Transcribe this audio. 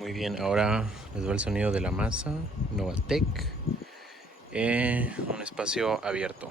Muy bien, ahora les doy el sonido de la masa, Novatec, un espacio abierto.